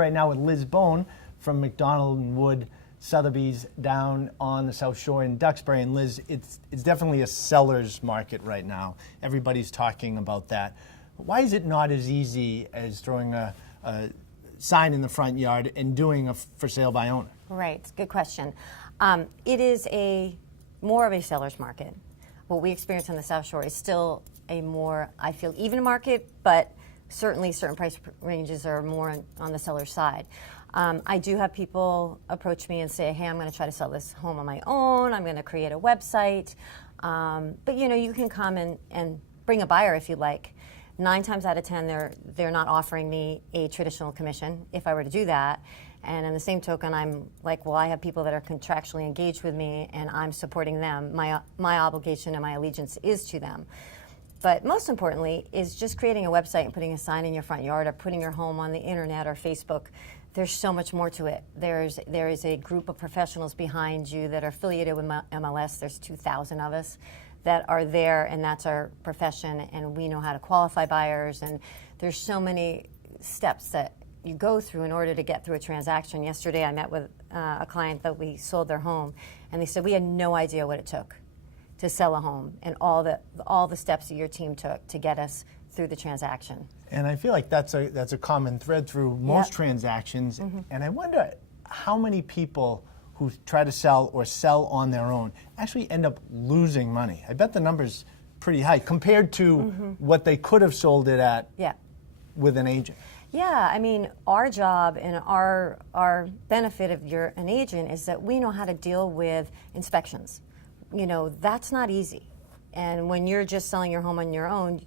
right now with Liz Bone from McDonald and Wood Sotheby's down on the South Shore in Duxbury. And Liz, it's definitely a seller's market right now. Everybody's talking about that. Why is it not as easy as throwing a sign in the front yard and doing a for sale by owner? Right, good question. It is more of a seller's market. What we experience on the South Shore is still a more, I feel, even market, but certainly certain price ranges are more on the seller's side. I do have people approach me and say, hey, I'm going to try to sell this home on my own. I'm going to create a website. But you can come and bring a buyer if you like. 9 times out of 10, they're not offering me a traditional commission if I were to do that. And in the same token, I'm like, well, I have people that are contractually engaged with me, and I'm supporting them. My obligation and my allegiance is to them. But most importantly is just creating a website and putting a sign in your front yard or putting your home on the internet or Facebook. There's so much more to it. There is a group of professionals behind you that are affiliated with MLS. There's 2,000 of us that are there, and that's our profession, and we know how to qualify buyers, and there's so many steps that you go through in order to get through a transaction. Yesterday I met with a client that we sold their home, and they said we had no idea what it took to sell a home and all the steps that your team took to get us through the transaction. And I feel like that's a common thread through most transactions. Mm-hmm. And I wonder how many people who try to sell or sell on their own actually end up losing money. I bet the number's pretty high compared to what they could have sold it at with an agent. Yeah, I mean, our job and our benefit of an agent is that we know how to deal with inspections. That's not easy. And when you're just selling your home on your own,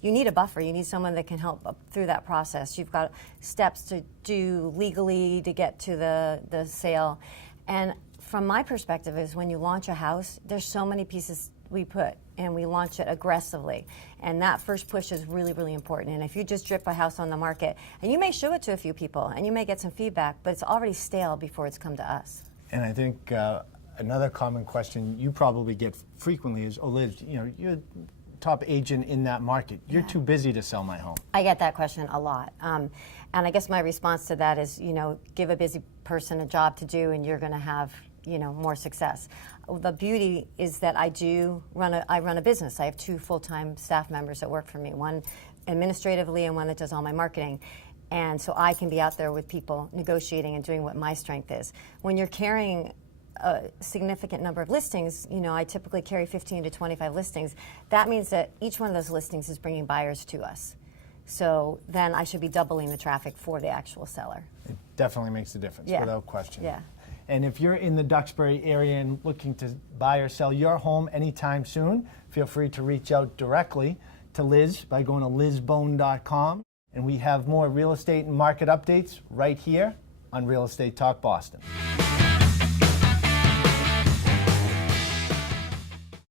you need a buffer. You need someone that can help through that process. You've got steps to do legally to get to the sale. And from my perspective is when you launch a house, there's so many pieces we put, and we launch it aggressively. And that first push is really, really important. And if you just drip a house on the market, and you may show it to a few people, and you may get some feedback, but it's already stale before it's come to us. And I think another common question you probably get frequently is, oh, Liz, you're a top agent in that market. You're too busy to sell my home. I get that question a lot. And I guess my response to that is, give a busy person a job to do, and you're going to have, more success. The beauty is that I run a business. I have 2 full-time staff members that work for me, one administratively and one that does all my marketing. And so I can be out there with people negotiating and doing what my strength is. When you're carrying a significant number of listings, I typically carry 15 to 25 listings. That means that each one of those listings is bringing buyers to us. So then I should be doubling the traffic for the actual seller. It definitely makes a difference, without question. Yeah. And if you're in the Duxbury area and looking to buy or sell your home anytime soon, feel free to reach out directly to Liz by going to lizbone.com. And we have more real estate and market updates right here on Real Estate Talk Boston.